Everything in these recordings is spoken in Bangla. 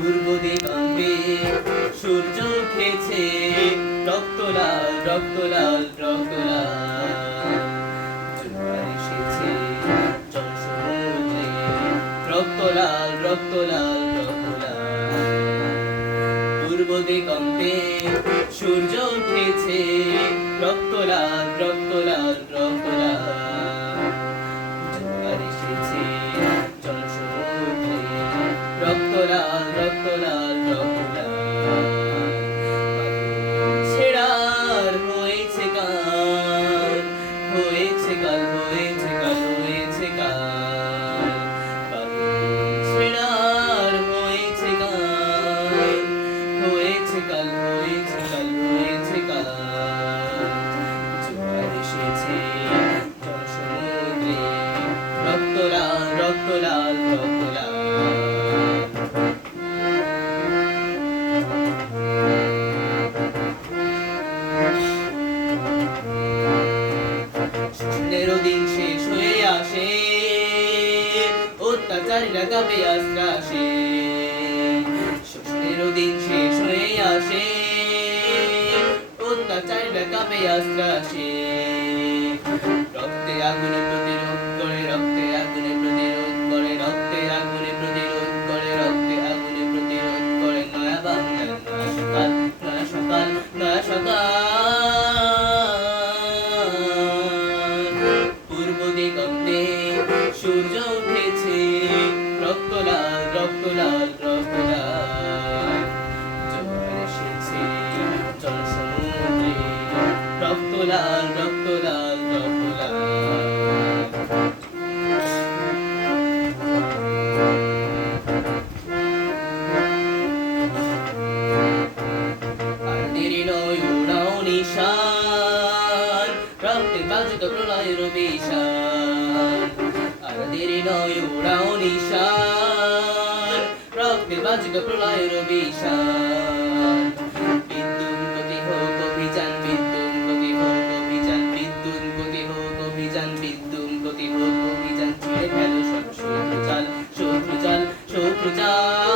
পূর্ব দিগন্তে সূর্য উঠেছে, রক্ত লাল রক্ত লাল রক্ত লাল। জোয়ার এসেছে জল সমুদ্রে, রক্ত লাল রক্ত লাল রক্ত লাল। পূর্ব দিগন্তে সূর্য উঠেছে, রক্ত লাল রক্ত লাল রক্ত লাল। জোয়ার এসেছে জল সমুদ্রে, রক্ত লাল রক্ত লাল রক্ত লাল। ছেড়ার হয়েছে কাল, হয়েছে কাল, হয়েছে কাল, হয়েছে কাল। ছেড়ার হয়েছে কাল, হয়েছে কাল, হয়েছে কাল, হয়েছে কাল। জোয়ার এসেছে জল সমুদ্রে, রক্ত লাল রক্ত লাল রক্ত লাল। শোষণেরও দিন শেষ হয়ে আসে, অত্যাচারীরা কাঁপে আশ্বাসে। শোষণেরও দিন শেষ হয়ে আসে, অত্যাচারীরা কাঁপে আশ্বাসে। রক্তে আগুনে প্রতিরোধ করে, রক্তে আগুনে প্রতিরোধ করে, রক্তে আগুনে প্রতিরোধ করে, রক্তে আগুনে প্রতিরোধ করে। নয়া বাংলার নয়া সকাল, নয়া সকাল, নয়া সকাল। পূর্ব দিগন্তে সূর্য উঠেছে, রক্ত লাল রক্ত লাল রক্ত লাল। জোয়ার এসেছে জল সমুদ্রে, রক্ত লাল রক্ত লাল রক্ত লাল। আর দেরি নয় উড়াও নিশান, রক্তে বাজুক প্রলয়ের বিষাণ। আর দেরি নয় উড়াও নিশান, রক্তে বাজুক প্রলয়ের বিষাণ। বিদ্যুৎ গতি হোক অভিযান, বিদ্যুৎ গতি হোক অভিযান, বিদ্যুৎ গতি হোক অভিযান, বিদ্যুৎ গতি হোক অভিযান। ছিঁড়ে ফেলো সব শত্রু জাল, শত্রু জাল, শত্রু জাল।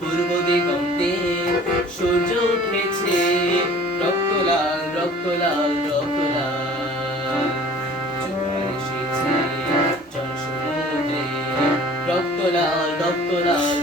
পূর্ব দিগন্তে সূর্য উঠেছে, রক্ত লাল রক্ত লাল রক্ত লাল। জোয়ার এসেছে জল সমুদ্রে, রক্ত লাল রক্ত লাল